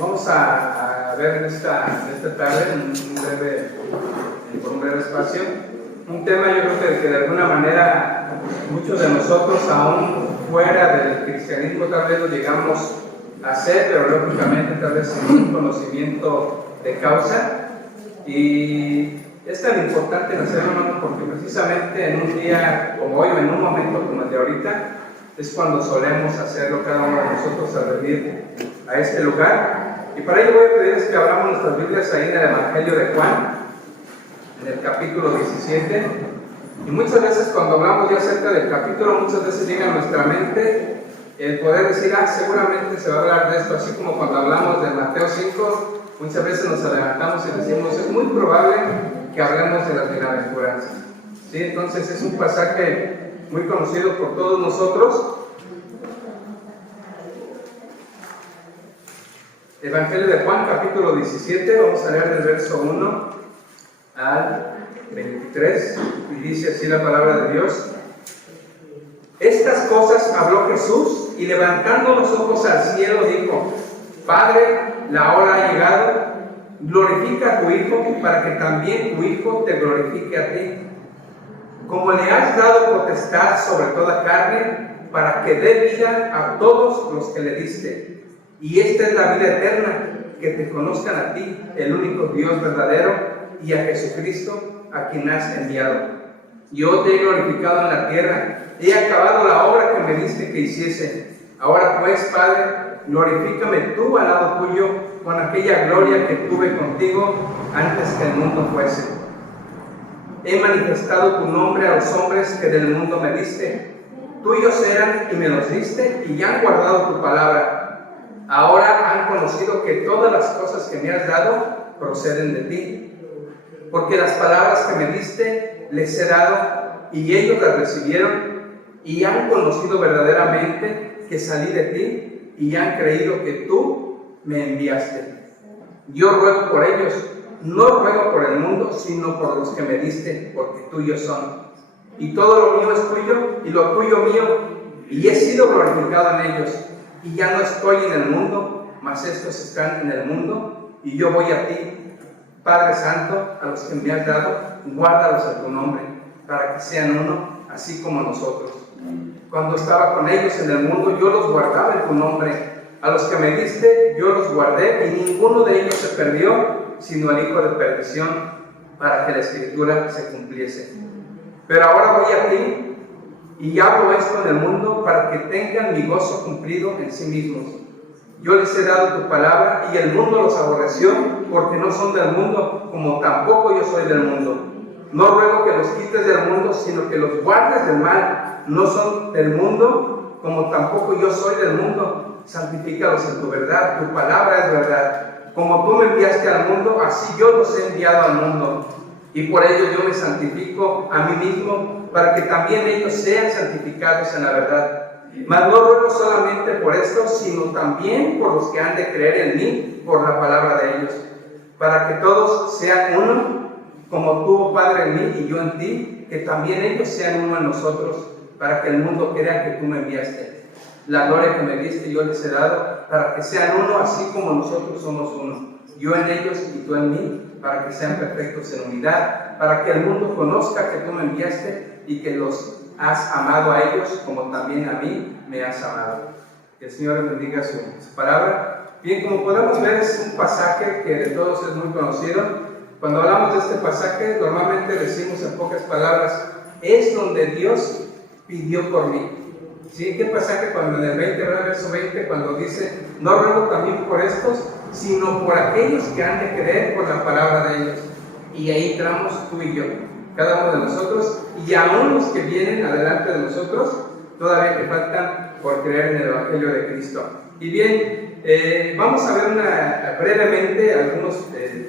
Vamos a ver en esta tarde, por un breve espacio, un tema yo creo que de alguna manera muchos de nosotros aún fuera del cristianismo tal vez lo llegamos a hacer, pero lógicamente tal vez sin un conocimiento de causa. Y es tan importante en hacerlo, hermano, porque precisamente en un día como hoy o en un momento como el de ahorita es cuando solemos hacerlo cada uno de nosotros al venir a este lugar. Y para ello voy a pedirles que abramos nuestras Biblias ahí en el Evangelio de Juan, en el capítulo 17. Y muchas veces cuando hablamos ya acerca del capítulo, muchas veces llega a nuestra mente el poder decir, seguramente se va a hablar de esto, así como cuando hablamos de Mateo 5, muchas veces nos adelantamos y decimos, es muy probable que hablemos de las bienaventuranzas. ¿Sí? Entonces es un pasaje muy conocido por todos nosotros. Evangelio de Juan, capítulo 17, vamos a leer del verso 1 al 23, y dice así la palabra de Dios. Estas cosas habló Jesús, y levantando los ojos al cielo dijo, Padre, la hora ha llegado, glorifica a tu Hijo, para que también tu Hijo te glorifique a ti. Como le has dado potestad sobre toda carne, para que dé vida a todos los que le diste. Y esta es la vida eterna, que te conozcan a ti, el único Dios verdadero, y a Jesucristo, a quien has enviado. Yo te he glorificado en la tierra, he acabado la obra que me diste que hiciese. Ahora pues, Padre, glorifícame tú al lado tuyo, con aquella gloria que tuve contigo antes que el mundo fuese. He manifestado tu nombre a los hombres que del mundo me diste. Tuyos eran y me los diste, y ya han guardado tu palabra. Ahora han conocido que todas las cosas que me has dado proceden de ti. Porque las palabras que me diste les he dado, y ellos las recibieron, y han conocido verdaderamente que salí de ti, y han creído que tú me enviaste. Yo ruego por ellos, no ruego por el mundo, sino por los que me diste, porque tuyos son. Y todo lo mío es tuyo, y lo tuyo mío, y he sido glorificado en ellos. Y ya no estoy en el mundo, mas estos están en el mundo, y yo voy a ti. Padre Santo, a los que me has dado, guárdalos en tu nombre, para que sean uno, así como nosotros. Cuando estaba con ellos en el mundo, yo los guardaba en tu nombre. A los que me diste, yo los guardé, y ninguno de ellos se perdió, sino el hijo de perdición, para que la Escritura se cumpliese. Pero ahora voy a ti, y hablo esto en el mundo para que tengan mi gozo cumplido en sí mismos. Yo les he dado tu palabra, y el mundo los aborreció, porque no son del mundo, como tampoco yo soy del mundo. No ruego que los quites del mundo, sino que los guardes del mal. No son del mundo, como tampoco yo soy del mundo. Santifícalos en tu verdad, tu palabra es verdad. Como tú me enviaste al mundo, así yo los he enviado al mundo. Y por ello yo me santifico a mí mismo, para que también ellos sean santificados en la verdad. Mas no ruego solamente por esto, sino también por los que han de creer en mí, por la palabra de ellos, para que todos sean uno, como tú, oh Padre, en mí y yo en ti, que también ellos sean uno en nosotros, para que el mundo crea que tú me enviaste. La gloria que me diste yo les he dado, para que sean uno, así como nosotros somos uno. Yo en ellos y tú en mí, para que sean perfectos en unidad, para que el mundo conozca que tú me enviaste y que los has amado a ellos como también a mí me has amado. Que el Señor bendiga su palabra. Bien, como podemos ver, es un pasaje que de todos es muy conocido. Cuando hablamos de este pasaje, normalmente decimos en pocas palabras, es donde Dios pidió por mí. ¿Sí? ¿Qué pasaje? Cuando en el 20, verso 20, cuando dice, no ruego también por estos, sino por aquellos que han de creer por la palabra de ellos. Y ahí entramos tú y yo, cada uno de nosotros, y aún los que vienen adelante de nosotros, todavía que faltan por creer en el Evangelio de Cristo. Y bien, vamos a ver brevemente algunos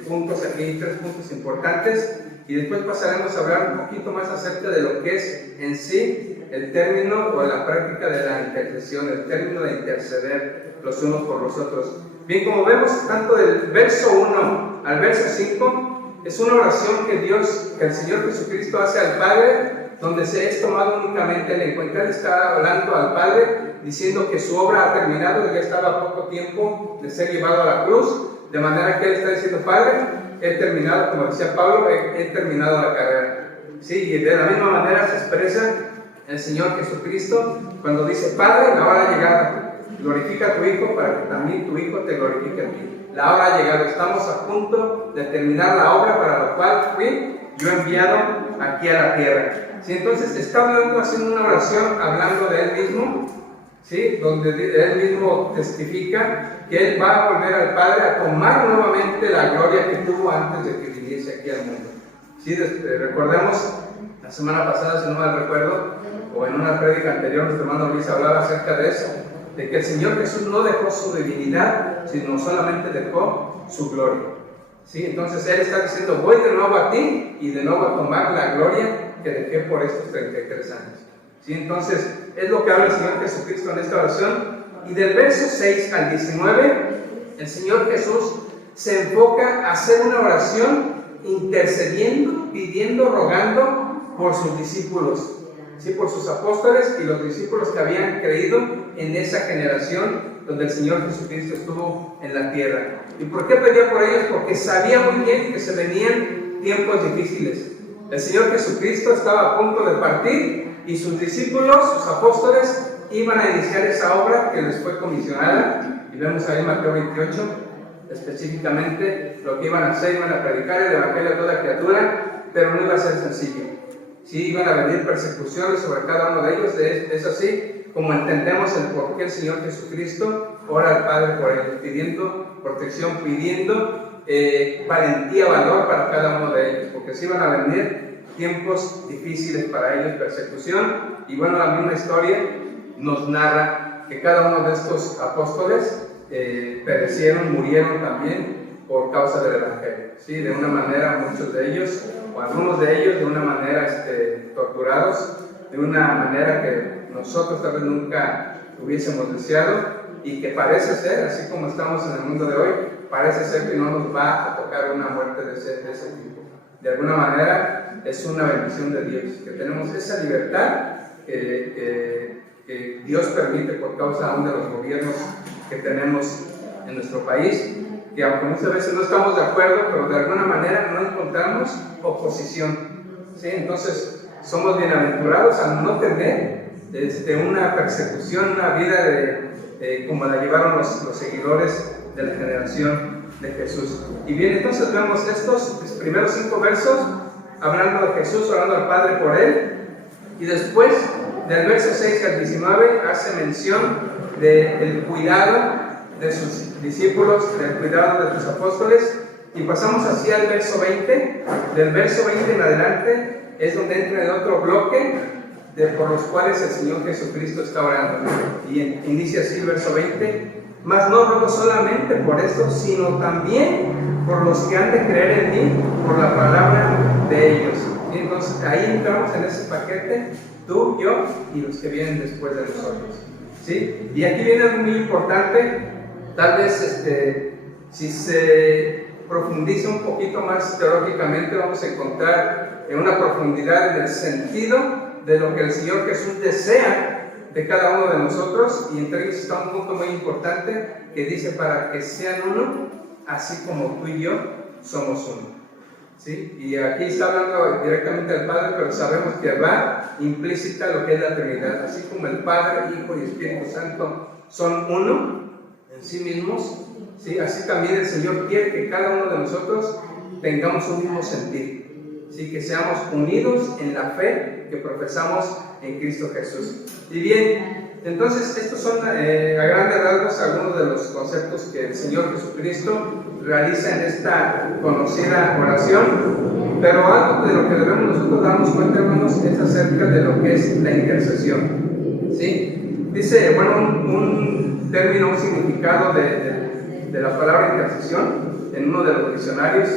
puntos aquí, 3 puntos importantes, y después pasaremos a hablar un poquito más acerca de lo que es en sí el término o la práctica de la intercesión, el término de interceder los unos por los otros. Bien, como vemos, tanto del verso 1 al verso 5, es una oración que el Señor Jesucristo hace al Padre, donde se es tomado únicamente el encuentro. Él está hablando al Padre diciendo que su obra ha terminado, ya estaba a poco tiempo de ser llevado a la cruz, de manera que él está diciendo, Padre, he terminado, como decía Pablo, he terminado la carrera. Sí, y de la misma manera se expresa el Señor Jesucristo cuando dice, Padre, la hora ha llegado, glorifica a tu Hijo para que también tu Hijo te glorifique a ti. La hora ha llegado, estamos a punto de terminar la obra para la cual fui yo enviado aquí a la tierra. ¿Sí? Entonces está hablando, haciendo una oración, hablando de él mismo, ¿sí? Donde él mismo testifica que él va a volver al Padre a tomar nuevamente la gloria que tuvo antes de que viniese aquí al mundo. ¿Sí? Recordemos, la semana pasada, si no mal recuerdo, o en una prédica anterior, nuestro hermano Luis hablaba acerca de eso, de que el Señor Jesús no dejó su divinidad, sino solamente dejó su gloria. ¿Sí? Entonces Él está diciendo, voy de nuevo a ti y de nuevo a tomar la gloria que dejé por estos 33 años. ¿Sí? Entonces, es lo que habla el Señor Jesucristo en esta oración. Y del verso 6 al 19, el Señor Jesús se enfoca a hacer una oración intercediendo, pidiendo, rogando por sus discípulos, ¿sí? Por sus apóstoles y los discípulos que habían creído en esa generación donde el Señor Jesucristo estuvo en la tierra. ¿Y por qué pedía por ellos? Porque sabía muy bien que se venían tiempos difíciles. El Señor Jesucristo estaba a punto de partir y sus discípulos, sus apóstoles, iban a iniciar esa obra que les fue comisionada. Y vemos ahí en Mateo 28 específicamente lo que iban a hacer. Iban a predicar el Evangelio a toda criatura, pero no iba a ser sencillo. Sí, iban a venir persecuciones sobre cada uno de ellos. Es así como entendemos el por qué el Señor Jesucristo ora al Padre por ellos, pidiendo protección, pidiendo valentía, valor para cada uno de ellos, porque sí iban a venir tiempos difíciles para ellos, persecución. Y bueno, la misma historia nos narra que cada uno de estos apóstoles perecieron, murieron también por causa del Evangelio. ¿Sí? De una manera, muchos de ellos, o algunos de ellos, de una manera torturados, de una manera que nosotros tal vez nunca hubiésemos deseado, y que parece ser, así como estamos en el mundo de hoy, parece ser que no nos va a tocar una muerte de ese tipo. De alguna manera es una bendición de Dios, que tenemos esa libertad que Dios permite por causa aún de los gobiernos que tenemos en nuestro país, que aunque muchas veces no estamos de acuerdo, pero de alguna manera no encontramos oposición. ¿Sí? Entonces somos bienaventurados al no tener una persecución, una vida como la llevaron los seguidores de la generación de Jesús. Y bien, entonces vemos estos primeros 5 versos hablando de Jesús, orando al Padre por él, y después del verso 6 al 19 hace mención del cuidado de sus discípulos, del cuidado de sus apóstoles, y pasamos así al verso 20. Del verso 20 en adelante es donde entra el otro bloque por los cuales el Señor Jesucristo está orando. Y inicia así el verso 20: mas no ruego solamente por esto, sino también por los que han de creer en mí por la palabra de ellos. Y entonces ahí entramos en ese paquete, tú, yo y los que vienen después de nosotros. ¿Sí? Y aquí viene algo muy importante. Tal vez si se profundiza un poquito más teológicamente, vamos a encontrar en una profundidad en el sentido de lo que el Señor Jesús desea de cada uno de nosotros, y entre ellos está un punto muy importante que dice: para que sean uno, así como tú y yo somos uno. ¿Sí? Y aquí está hablando directamente al Padre, pero sabemos que va implícita lo que es la Trinidad. Así como el Padre, Hijo y Espíritu Santo son uno en sí mismos, ¿sí? Así también el Señor quiere que cada uno de nosotros tengamos un mismo sentir, ¿sí? Que seamos unidos en la fe que profesamos en Cristo Jesús. Y bien, entonces estos son a grandes rasgos algunos de los conceptos que el Señor Jesucristo realiza en esta conocida oración. Pero algo de lo que debemos nosotros darnos cuenta, hermanos, es acerca de lo que es la intercesión. ¿Sí? Dice, bueno, un término, un significado de la palabra intercesión en uno de los diccionarios,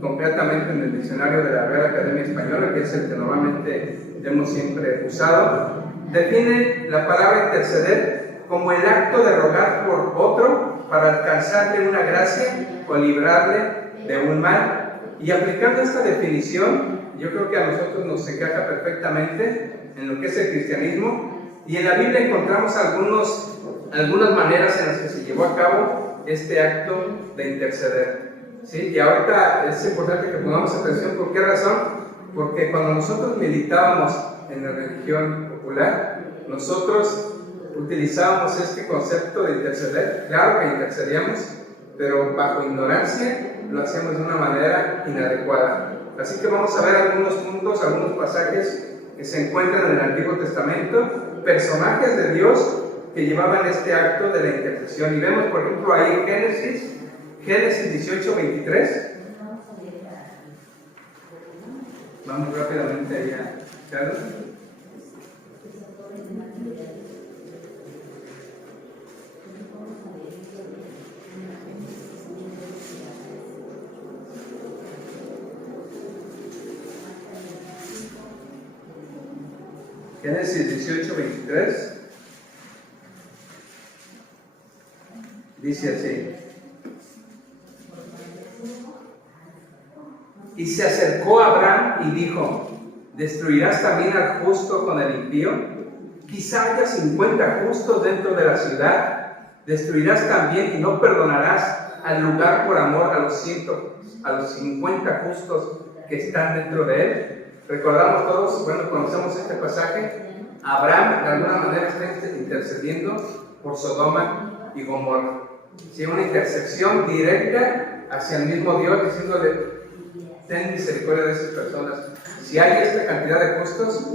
concretamente en el diccionario de la Real Academia Española, que es el que normalmente hemos siempre usado. Define la palabra interceder como el acto de rogar por otro para alcanzarle una gracia o librarle de un mal. Y aplicando esta definición, yo creo que a nosotros nos encaja perfectamente en lo que es el cristianismo, Y en la Biblia encontramos algunas maneras en las que se llevó a cabo este acto de interceder. ¿Sí? Y ahorita es importante que pongamos atención. ¿Por qué razón? Porque cuando nosotros militábamos en la religión popular, nosotros utilizábamos este concepto de interceder. Claro que intercedíamos, pero bajo ignorancia lo hacíamos de una manera inadecuada. Así que vamos a ver algunos puntos, algunos pasajes que se encuentran en el Antiguo Testamento, personajes de Dios que llevaban este acto de la intercesión. Y vemos, por ejemplo, ahí en Génesis 18:23. Vamos rápidamente ahí a Carlos. Génesis 18:23 dice así: y se acercó a Abraham y dijo: ¿destruirás también al justo con el impío? Quizá haya 50 justos dentro de la ciudad. ¿Destruirás también y no perdonarás al lugar por amor a los 50 justos que están dentro de él? Recordamos todos, bueno, conocemos este pasaje. Abraham de alguna manera está intercediendo por Sodoma y Gomorra. Sí, una intercesión directa hacia el mismo Dios, diciéndole: ten misericordia de esas personas. Si hay esta cantidad de justos,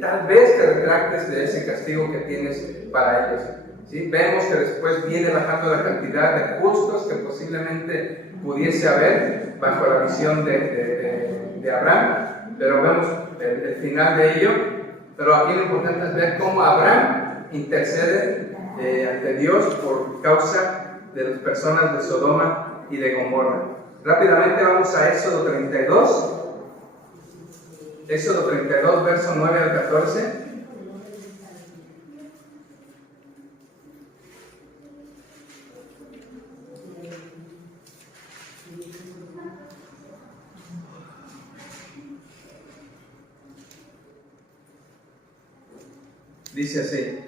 tal vez te retractes de ese castigo que tienes para ellos. ¿Sí? Vemos que después viene bajando la cantidad de justos que posiblemente pudiese haber bajo la visión de Abraham, pero vemos el final de ello. Pero aquí lo importante es ver cómo Abraham intercede ante Dios por causa de las personas de Sodoma y de Gomorra. Rápidamente vamos a Éxodo 32. Éxodo 32, verso 9 al 14. Dice así: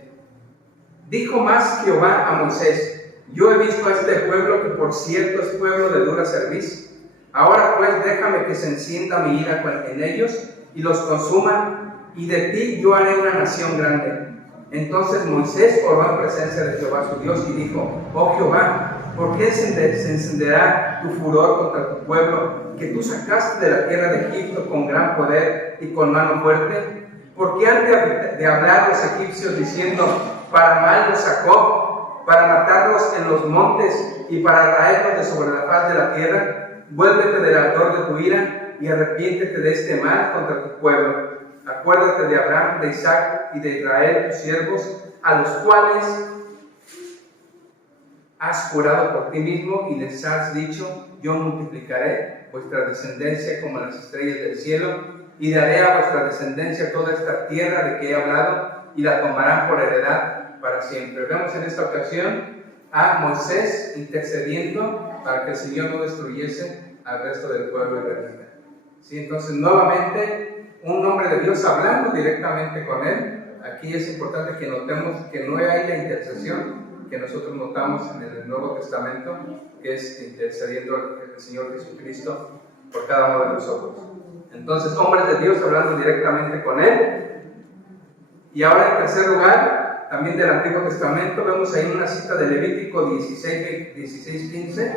dijo más Jehová a Moisés: yo he visto a este pueblo, que por cierto es pueblo de dura cerviz. Ahora pues déjame que se encienda mi ira en ellos y los consuma, y de ti yo haré una nación grande. Entonces Moisés oró en presencia de Jehová su Dios y dijo: oh Jehová, ¿por qué se encenderá tu furor contra tu pueblo, que tú sacaste de la tierra de Egipto con gran poder y con mano fuerte? ¿Por qué han de hablar los egipcios diciendo: para mal los sacó, para matarlos en los montes y para raerlos de sobre la faz de la tierra? Vuélvete del ardor de tu ira y arrepiéntete de este mal contra tu pueblo. Acuérdate de Abraham, de Isaac y de Israel, tus siervos, a los cuales has jurado por ti mismo y les has dicho: yo multiplicaré vuestra descendencia como las estrellas del cielo, y daré a vuestra descendencia toda esta tierra de que he hablado, y la tomarán por heredad para siempre. Vemos en esta ocasión a Moisés intercediendo para que el Señor no destruyese al resto del pueblo israelita. ¿Sí? Entonces, nuevamente, un hombre de Dios hablando directamente con él. Aquí es importante que notemos que no hay la intercesión que nosotros notamos en el Nuevo Testamento, que es intercediendo el Señor Jesucristo por cada uno de nosotros. Entonces, hombres de Dios hablando directamente con él. Y ahora, en tercer lugar, también del Antiguo Testamento, vemos ahí una cita de Levítico 16:15.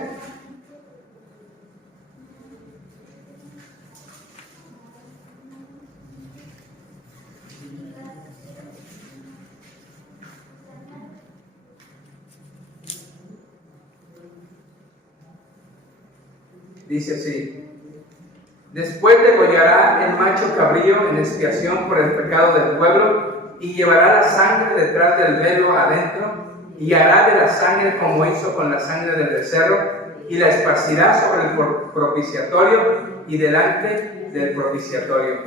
Dice así: después degollará el macho cabrío en expiación por el pecado del pueblo, y llevará la sangre detrás del velo adentro, y hará de la sangre como hizo con la sangre del becerro, y la esparcirá sobre el propiciatorio y delante del propiciatorio.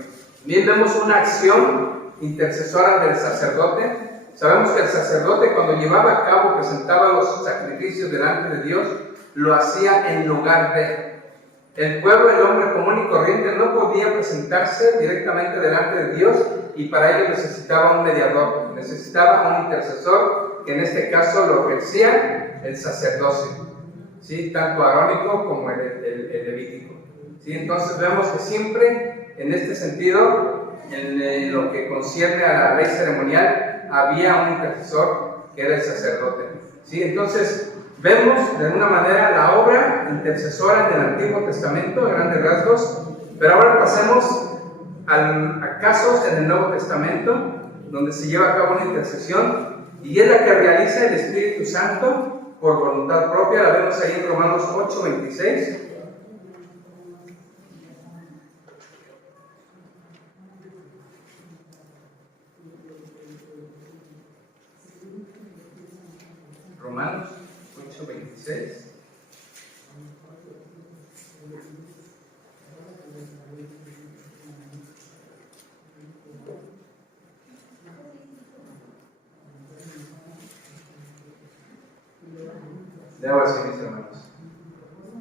Bien, vemos una acción intercesora del sacerdote. Sabemos que el sacerdote, cuando llevaba a cabo, presentaba los sacrificios delante de Dios, lo hacía en lugar de. El pueblo, el hombre común y corriente, no podía presentarse directamente delante de Dios y para ello necesitaba un mediador, necesitaba un intercesor, que en este caso lo ejercía el sacerdocio, ¿sí? Tanto arónico como el levítico. ¿Sí? Entonces vemos que siempre en este sentido, en lo que concierne a la ley ceremonial, había un intercesor que era el sacerdote. ¿Sí? Entonces vemos de alguna manera la obra intercesora en el Antiguo Testamento, a grandes rasgos, pero ahora pasemos a casos en el Nuevo Testamento donde se lleva a cabo una intercesión y es la que realiza el Espíritu Santo por voluntad propia. La vemos ahí en Romanos 8:26. Romanos 8:26. Leo así, mis hermanos.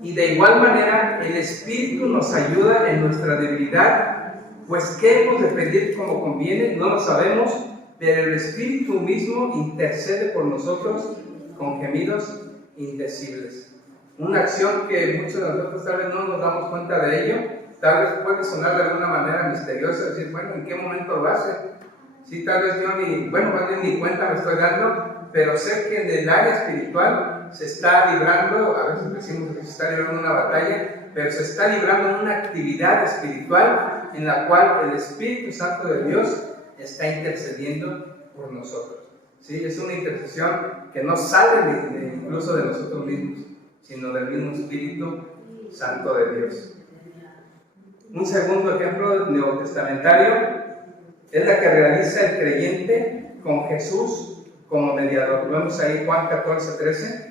Y de igual manera, el Espíritu nos ayuda en nuestra debilidad, pues ¿qué hemos de pedir como conviene? No lo sabemos, pero el Espíritu mismo intercede por nosotros con gemidos indecibles. Una acción que muchos de nosotros tal vez no nos damos cuenta de ello, tal vez puede sonar de alguna manera misteriosa, decir, bueno, ¿en qué momento lo hace? Sí, tal vez yo más bien ni cuenta me estoy dando, pero sé que en el área espiritual se está librando, a veces decimos que se está librando una batalla, pero se está librando una actividad espiritual en la cual el Espíritu Santo de Dios está intercediendo por nosotros. ¿Sí? Es una intercesión que no sale incluso de nosotros mismos, sino del mismo Espíritu Santo de Dios. Un segundo ejemplo neotestamentario es la que realiza el creyente con Jesús como mediador. Vemos ahí Juan 14:13.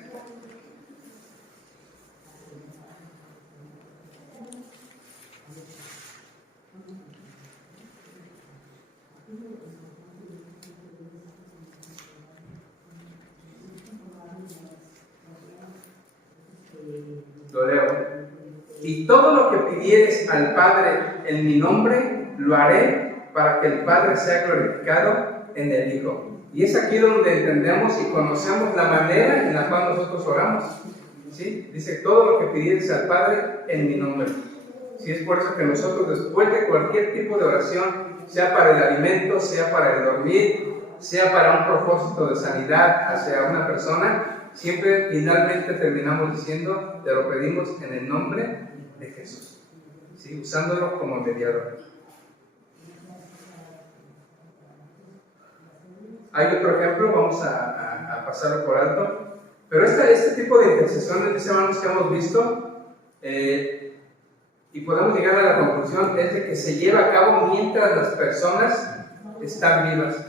Lo leo. Y todo lo que pidieres al Padre en mi nombre, lo haré para que el Padre sea glorificado en el Hijo. Y es aquí donde entendemos y conocemos la manera en la cual nosotros oramos. ¿Sí? Dice, todo lo que pidieres al Padre en mi nombre. ¿Sí? Es por eso que nosotros, después de cualquier tipo de oración, sea para el alimento, sea para el dormir, sea para un propósito de sanidad hacia una persona, siempre finalmente terminamos diciendo, te lo pedimos en el nombre de Jesús, ¿sí? Usándolo como mediador. Hay otro ejemplo, vamos a pasarlo por alto, pero este tipo de intercesiones, mis hermanos, que hemos visto, y podemos llegar a la conclusión, es de que se lleva a cabo mientras las personas están vivas.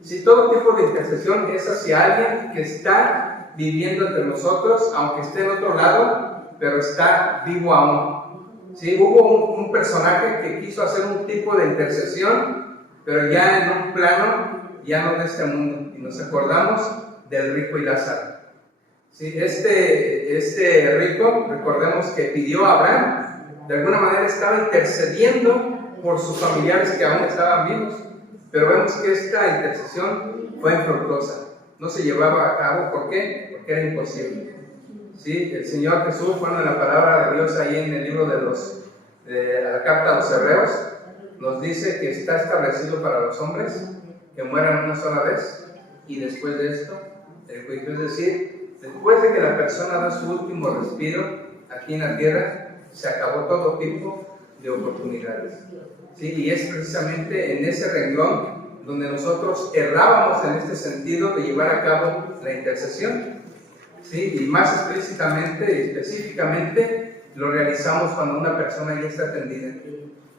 Si todo tipo de intercesión es hacia alguien que está viviendo entre nosotros, aunque esté en otro lado, pero está vivo aún. ¿Sí? Hubo un personaje que quiso hacer un tipo de intercesión, pero ya en un plano, ya no de este mundo, y nos acordamos del rico y Lázaro. ¿Sí? Este rico, recordemos que pidió a Abraham, de alguna manera estaba intercediendo por sus familiares que aún estaban vivos, pero vemos que esta intercesión fue infructuosa, no se llevaba a cabo. ¿Por qué? Porque era imposible. ¿Sí? El Señor Jesús, bueno, en la palabra de Dios ahí en el libro de la carta a los Hebreos, nos dice que está establecido para los hombres que mueran una sola vez y después de esto el juicio, es decir, después de que la persona da su último respiro aquí en la tierra, se acabó todo tipo de oportunidades. ¿Sí? Y es precisamente en ese renglón donde nosotros errábamos en este sentido de llevar a cabo la intercesión. ¿Sí? Y más explícitamente y específicamente lo realizamos cuando una persona ya está atendida.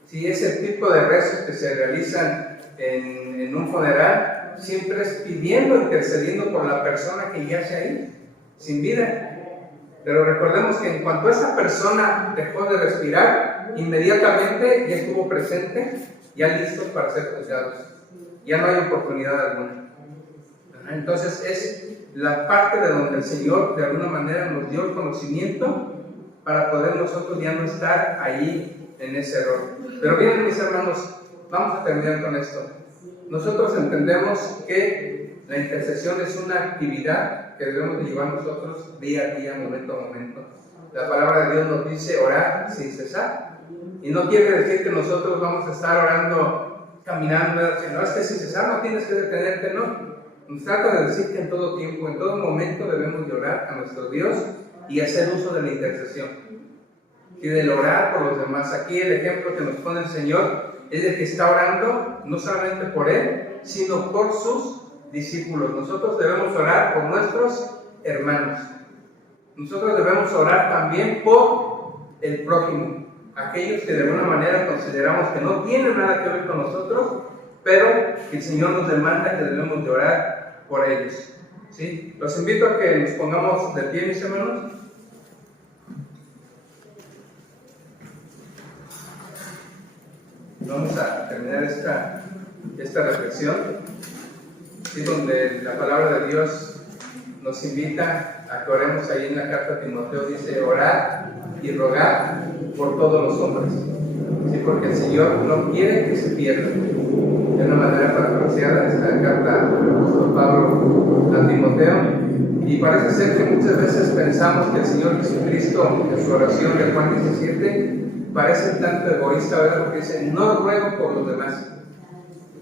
¿Sí? Ese tipo de rezos que se realizan en un funeral siempre es pidiendo, intercediendo por la persona que yace ahí, sin vida. Pero recordemos que en cuanto esa persona dejó de respirar, inmediatamente ya estuvo presente, ya listo para ser juzgados. Ya no hay oportunidad alguna. Entonces es la parte de donde el Señor de alguna manera nos dio el conocimiento para poder nosotros ya no estar ahí en ese error. Pero bien, mis hermanos, vamos a terminar con esto. Nosotros entendemos que la intercesión es una actividad que debemos de llevar nosotros día a día, momento a momento. La palabra de Dios nos dice orar sin cesar. Y no quiere decir que nosotros vamos a estar orando, caminando, no es que sin cesar no tienes que detenerte, no. Nos trata de decir que en todo tiempo, en todo momento debemos de orar a nuestro Dios y hacer uso de la intercesión y del orar por los demás. Aquí el ejemplo que nos pone el Señor es de que está orando no solamente por Él, sino por sus discípulos. Nosotros debemos orar por nuestros hermanos. Nosotros debemos orar también por el prójimo, aquellos que de alguna manera consideramos que no tienen nada que ver con nosotros, pero que el Señor nos demanda que debemos de orar por ellos. ¿Sí? Los invito a que nos pongamos de pie, mis hermanos. Vamos a terminar esta reflexión, ¿sí? Donde la palabra de Dios nos invita a que oremos. Ahí en la carta a Timoteo dice orar y rogar por todos los hombres, ¿sí? Porque el Señor no quiere que se pierdan. De una manera parafraseada esta carta del apóstol Pablo a Timoteo, y parece ser que muchas veces pensamos que el Señor Jesucristo en su oración de Juan 17 parece un tanto egoísta, ¿verdad? Porque dice, no ruego por los demás,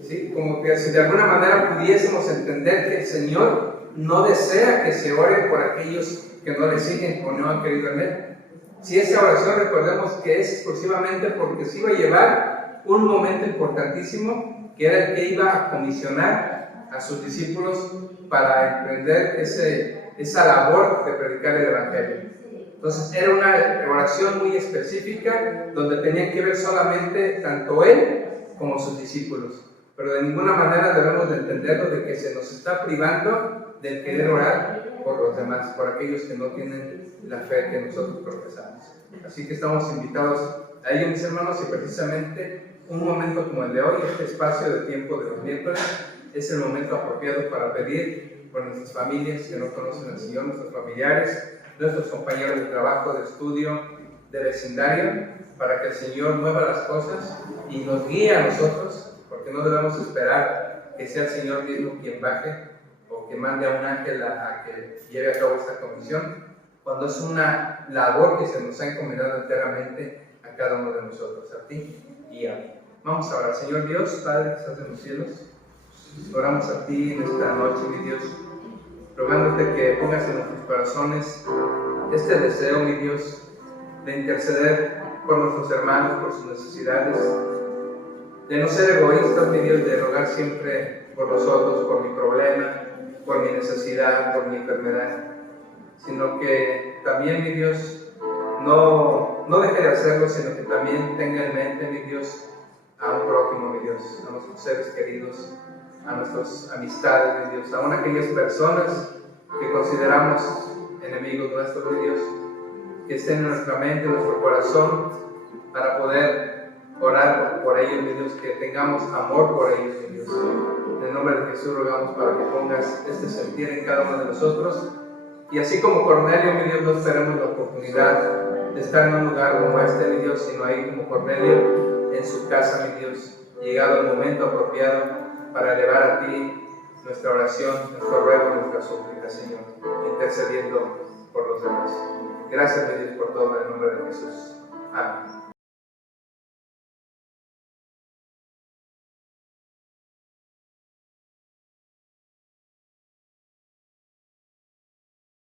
¿sí? Como que si de alguna manera pudiésemos entender que el Señor no desea que se ore por aquellos que no le siguen o no han querido en Él. Si esta oración, recordemos que es exclusivamente porque se iba a llevar un momento importantísimo, que era el que iba a comisionar a sus discípulos para emprender esa labor de predicar el Evangelio. Entonces era una oración muy específica donde tenían que ver solamente tanto él como sus discípulos, pero de ninguna manera debemos de entenderlo de que se nos está privando del querer orar por los demás, por aquellos que no tienen la fe que nosotros profesamos. Así que estamos invitados a ello, mis hermanos, y precisamente un momento como el de hoy, este espacio de tiempo de los miércoles, es el momento apropiado para pedir por nuestras familias que no conocen al Señor, nuestros familiares, nuestros compañeros de trabajo, de estudio, de vecindario, para que el Señor mueva las cosas y nos guíe a nosotros, porque no debemos esperar que sea el Señor mismo quien baje o que mande a un ángel a que lleve a cabo esta comisión, cuando es una labor que se nos ha encomendado enteramente a cada uno de nosotros, a ti y a mí. Vamos a orar. Señor Dios, Padre que estás en los cielos, oramos a ti en esta noche, mi Dios, rogándote que pongas en nuestros corazones este deseo, mi Dios, de interceder por nuestros hermanos, por sus necesidades, de no ser egoístas, mi Dios, de rogar siempre por nosotros, por mi problema, por mi necesidad, por mi enfermedad, sino que también, mi Dios, no deje de hacerlo, sino que también tenga en mente, mi Dios, a un prójimo, mi Dios, a nuestros seres queridos, a nuestras amistades, mi Dios, aún aquellas personas que consideramos enemigos nuestros, mi Dios, que estén en nuestra mente, en nuestro corazón, para poder orar por ellos, mi Dios, que tengamos amor por ellos, mi Dios. En el nombre de Jesús rogamos para que pongas este sentir en cada uno de nosotros, y así como Cornelio, mi Dios, no esperemos la oportunidad de estar en un lugar como este, mi Dios, sino ahí como Cornelio, en su casa, mi Dios, llegado el momento apropiado para elevar a ti nuestra oración, nuestro ruego, nuestra súplica, Señor, intercediendo por los demás. Gracias, mi Dios, por todo, en el nombre de Jesús. Amén.